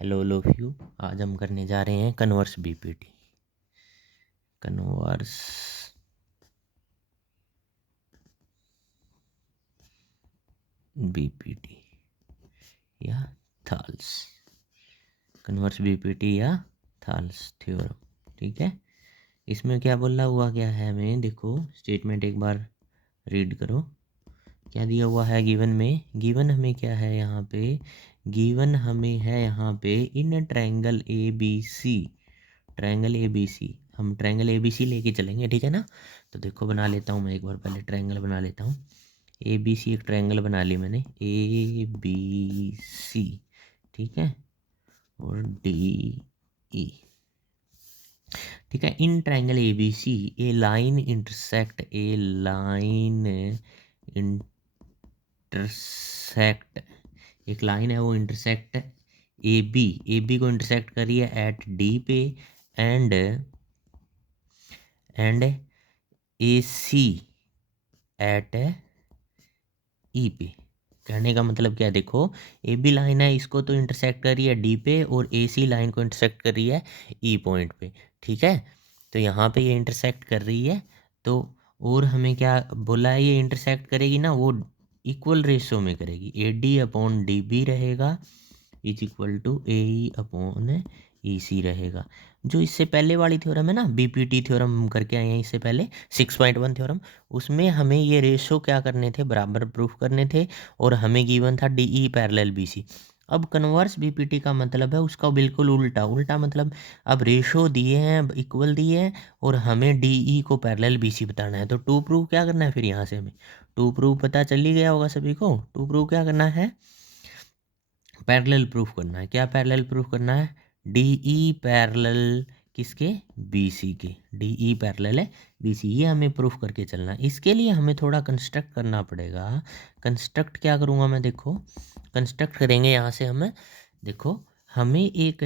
Hello लो few, आज हम करने जा रहे हैं कन्वर्स बीपीटी। कन्वर्स बीपीटी या थाल्स, कन्वर्स बीपीटी या थाल्स थ्योरम। ठीक है, इसमें क्या बोला हुआ क्या है हमें, देखो स्टेटमेंट एक बार रीड करो। क्या दिया हुआ है गिवन में? गिवन हमें क्या है यहाँ पे? गिवन हमें है यहाँ पे in triangle A B C, triangle A B C, हम ट्रायंगल ए बी सी लेके चलेंगे। ठीक है ना? तो देखो बना लेता हूँ मैं एक बार, पहले ट्रायंगल बना लेता हूँ। ए बी सी एक ट्रायंगल बना ली मैंने, ए बी सी। ठीक है, और डी ई। ठीक है, in triangle A B C a line intersect, a line intersect, एक लाइन है वो इंटरसेक्ट ए बी को इंटरसेक्ट कर रही है एट डी पे, and A C at E पे। कहने का मतलब क्या है, देखो ए बी लाइन है, इसको तो इंटरसेक्ट कर रही है डी पे, और ए सी लाइन को इंटरसेक्ट कर रही है ई पॉइंट पे। ठीक है, तो यहाँ पे ये इंटरसेक्ट कर रही है, तो और हमें क्या बोला है, ये इंटरसेक्ट करेगी ना, वो इक्वल रेशो में करेगी। A D upon D B रहेगा is equal to A E upon E C रहेगा। जो इससे पहले वाली थ्योरम है ना, बीपीटी थ्योरम हम करके आए हैं इससे पहले, 6.1 थ्योरम, उसमें हमें ये रेशो क्या करने थे, बराबर प्रूफ करने थे, और हमें गिवन था D E parallel B C. अब कन्वर्स बीपीटी का मतलब है उसका बिल्कुल उल्टा। उल्टा मतलब अब रेशो दिए हैं, इक्वल दिए हैं, और हमें डी ई को पैरेलल बी सी बताना है। तो टू प्रूफ क्या करना है, फिर यहाँ से हमें टू प्रूफ पता चल ही गया होगा सभी को। टू प्रूफ क्या करना है, पैरेलल प्रूफ करना है। क्या पैरेलल प्रूफ करना है? डी ई पैरेलल किसके? बी सी के। डी ई पैरेलल है बी सी, ये हमें प्रूफ करके चलना है। इसके लिए हमें थोड़ा कंस्ट्रक्ट करना पड़ेगा। कंस्ट्रक्ट क्या करूँगा मैं, देखो कंस्ट्रक्ट करेंगे यहाँ से हमें, देखो हमें एक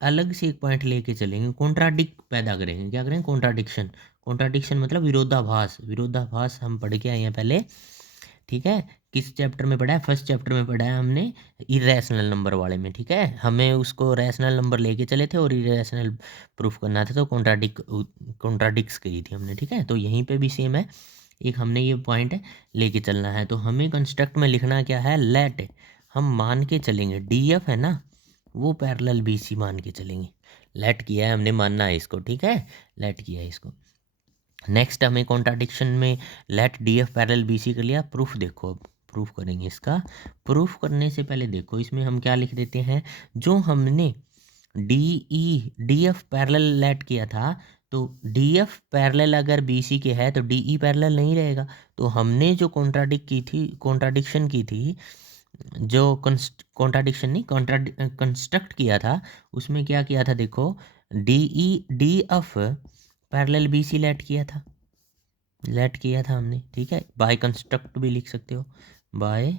अलग से एक पॉइंट लेके चलेंगे, कॉन्ट्राडिक्ट पैदा करेंगे। क्या करेंगे? कॉन्ट्राडिक्शन। कॉन्ट्राडिक्शन मतलब विरोधाभास। विरोधाभास हम पढ़ के आए हैं पहले। ठीक है, किस चैप्टर में पढ़ा है? फर्स्ट चैप्टर में पढ़ा है हमने, इरेशनल नंबर वाले में। ठीक है, हमें उसको रैशनल नंबर लेके चले थे और इरेशनल प्रूफ करना था, तो कॉन्ट्राडिक्स करी थी हमने। ठीक है, तो यहीं पे भी सेम है, एक हमने ये पॉइंट लेके चलना है। तो हमें कंस्ट्रक्ट में लिखना क्या है, लेट हम मान के चलेंगे डी एफ है ना, वो पैरेलल बी सी मान के चलेंगे। लेट किया है हमने, मानना है इसको। ठीक है, लेट किया है इसको। नेक्स्ट हमें कॉन्ट्राडिक्शन में let D F parallel B C कर लिया। प्रूफ देखो, अब प्रूफ करेंगे इसका। प्रूफ करने से पहले देखो इसमें हम क्या लिख देते हैं, जो हमने डी एफ पैरेलल लेट किया था, तो डी एफ पैरेलल अगर बी सी के है तो डी ई पैरेलल नहीं रहेगा। तो हमने जो कॉन्ट्राडिक्शन की थी, जो कॉन्ट्राडिक्शन नहीं कंस्ट्रक्ट किया था, उसमें क्या किया था, देखो D F parallel B C let किया था हमने। ठीक है, बाय कंस्ट्रक्ट भी लिख सकते हो, बाय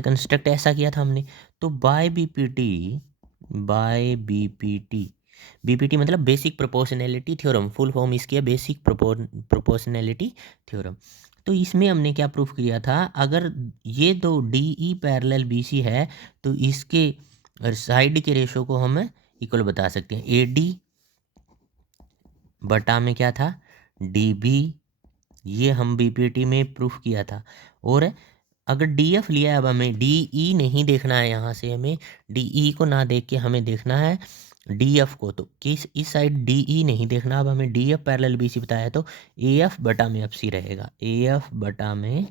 कंस्ट्रक्ट ऐसा किया था हमने। तो बाय बीपीटी मतलब basic proportionality theorem, full form इसकी है बेसिक प्रोपोर्शनैलिटी थ्योरम। तो इसमें हमने क्या प्रूफ किया था, अगर ये दो D E parallel B C है, तो इसके साइड के रेशो को हम इक्वल बता सकते हैं। ए डी बटा में क्या था, डी बी, ये हम बीपीटी में प्रूफ किया था। और अगर डी एफ लिया है, अब हमें डी ई नहीं देखना है, यहाँ से हमें डी ई को ना देख के हमें देखना है डी एफ को। तो किस इस साइड डी ई नहीं देखना, अब हमें D F parallel B C बताया, तो ए एफ बटा में एफ सी रहेगा, ए एफ बटा में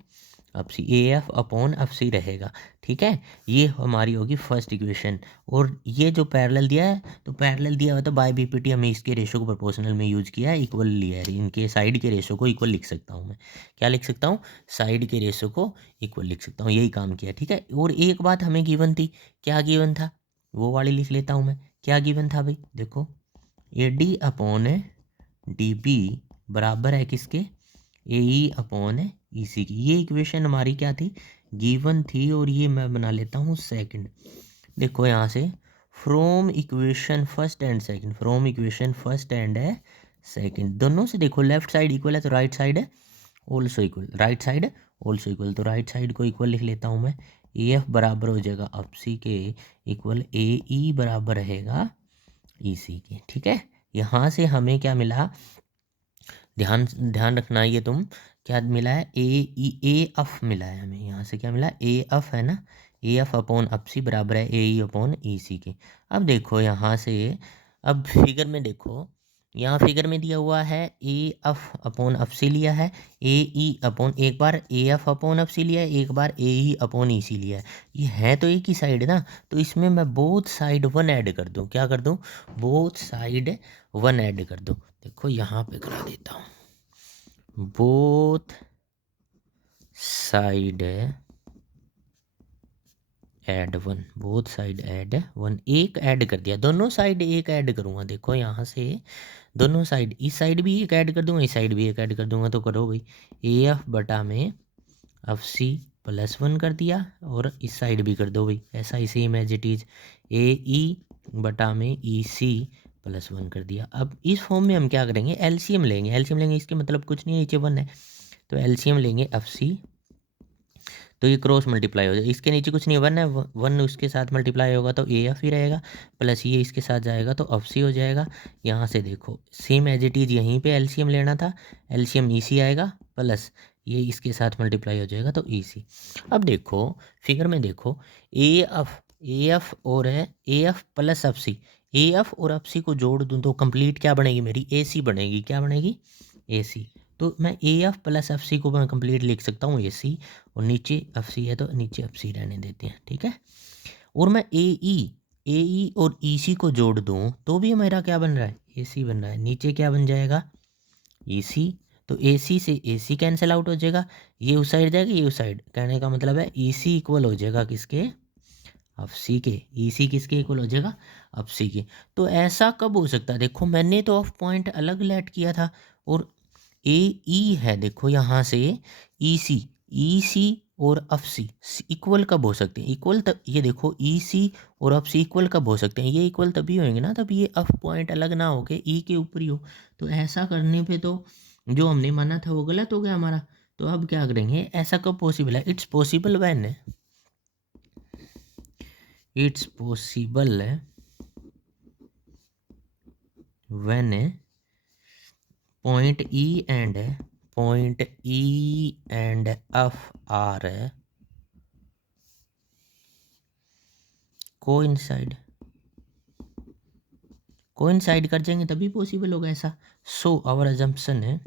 F C, A F upon F C रहेगा। ठीक है, ये हमारी होगी फर्स्ट इक्वेशन। और ये जो पैरेलल दिया है, तो पैरेलल दिया हुआ तो बाय बीपीटी हमें इसके रेशो को प्रोपोर्शनल में यूज किया है, इक्वल लिया है, इनके साइड के रेशो को इक्वल लिख सकता हूँ मैं। क्या लिख सकता हूँ? साइड के रेशो को इक्वल लिख सकता हूँ, यही काम किया। ठीक है, और एक बात हमें गिवन थी, क्या गिवन था, वो वाली लिख लेता हूँ मैं। क्या गिवन था भाई, देखो A D upon D B बराबर है किसके, ए ई अपॉन ई सी की। ये इक्वेशन हमारी क्या थी, गिवन थी, और ये मैं बना लेता हूँ सेकंड। देखो यहाँ से from equation first and second, from equation first and second, दोनों से देखो लेफ्ट साइड इक्वल है तो right side also equal, right side also equal, तो राइट साइड को इक्वल लिख लेता हूँ मैं। ए एफ बराबर हो जाएगा एफ सी के इक्वल ए ई बराबर रहेगा ई सी के। ठीक है, यहाँ से हमें क्या मिला, ध्यान ध्यान रखना, ये तुम क्या मिला है, ए ई ए एफ मिला है हमें, यहाँ से क्या मिला, ए एफ है ना, A F upon F C बराबर है ए ई अपॉन ई सी के। अब देखो यहाँ से, अब फिगर में देखो, यहाँ फिगर में दिया हुआ है A F upon F C लिया है, ए ई अपॉन, एक बार A F upon F C लिया है, एक बार ए ई अपॉन ई सी लिया है। ये है तो एक ही साइड ना, तो इसमें मैं बोथ साइड वन ऐड कर दूँ, क्या कर दूँ, बोथ साइड वन ऐड कर दूँ। देखो यहाँ पे करा देता हूँ, both side add one, both side add one, एक ऐड कर दिया, दोनों साइड एक ऐड करूँगा। देखो यहाँ से दोनों साइड, इस साइड भी एक ऐड कर दूंगा, इस साइड भी एक ऐड कर दूंगा, तो करो भाई, ए एफ बटा में एफ सी प्लस वन कर दिया, और इस साइड भी कर दो भाई ऐसा ही सेम एज इट इज, ए ई बटा में ई सी प्लस वन कर दिया। अब इस फॉर्म में हम क्या करेंगे, एलसीएम लेंगे, एलसीएम लेंगे, इसके मतलब कुछ नहीं है, नीचे वन है, तो एलसीएम लेंगे एफ सी, तो ये क्रॉस मल्टीप्लाई हो जाए, इसके नीचे कुछ नहीं, वन है, वन उसके साथ मल्टीप्लाई होगा तो ए एफ ही रहेगा, प्लस ये इसके साथ जाएगा तो एफ सी हो जाएगा। यहाँ से देखो सेम एज इट इज़, यहीं पे एलसीएम लेना था, एलसीएम ई सी आएगा, प्लस ये इसके साथ मल्टीप्लाई हो जाएगा तो ई सी। अब देखो फिगर में देखो, ए एफ और है A F plus F C, A F और एफ सी को जोड़ दूँ तो कंप्लीट क्या बनेगी मेरी, ए सी बनेगी, क्या बनेगी, ए सी। तो मैं A F plus F C को मैं कंप्लीट लिख सकता हूँ ए सी, और नीचे एफ सी है तो नीचे एफ सी रहने देते हैं। ठीक है, और मैं ए ई और ई सी को जोड़ दूँ तो भी मेरा क्या बन रहा है, ए सी बन रहा है, नीचे क्या बन जाएगा, ए सी, तो ए सी से ए सी कैंसिल आउट हो जाएगा, ये उस साइड जाएगा, ये उस साइड, कहने का मतलब है ई सी इक्वल हो जाएगा किसके, एफ सी के, ई सी किसके इक्वल हो जाएगा, एफ सी के। तो ऐसा कब हो सकता है, देखो मैंने तो ऑफ पॉइंट अलग लेट किया था, और ए ई है, देखो यहाँ से ई सी और एफ सी इक्वल कब हो सकते हैं, इक्वल तब, ये देखो ई सी और एफ सी इक्वल कब हो सकते हैं, ये इक्वल तभी होंगे ना तब ये एफ पॉइंट अलग ना होके ई के ऊपर ही हो। तो ऐसा करने पे तो जो हमने माना था वो गलत हो गया हमारा। तो अब क्या करेंगे, ऐसा कब पॉसिबल है, it's possible when, it's possible when point E and F are coincide कर जाएंगे तभी पॉसिबल होगा ऐसा। सो आवर अजम्पशन है,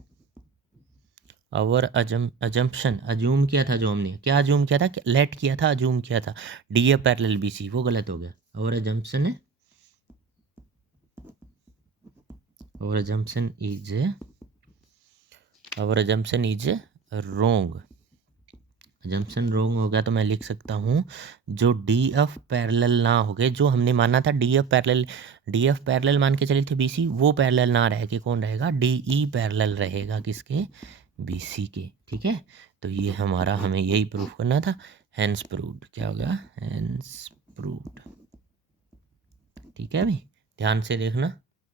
अजम्पशन अज्यूम किया था, जो हमने क्या अज्यूम किया था, लेट किया था, अज्यूम किया था D A parallel B C, वो गलत हो गया। आवर अजम्पशन है, our assumption is wrong, assumption wrong हो गया। तो मैं लिख सकता हूँ जो डी एफ पैरेलल ना हो गए, जो हमने माना था डी एफ पैरेलल मान के चले थे बी सी, वो पैरेलल ना रह के कौन रहेगा, डी ई पैरेलल रहेगा किसके, बी सी के। ठीक है, तो ये हमारा, हमें यही प्रूफ करना था, हैंस प्रूव्ड, क्या होगा, हैंस प्रूव्ड। ठीक है भाई, ध्यान से देखना।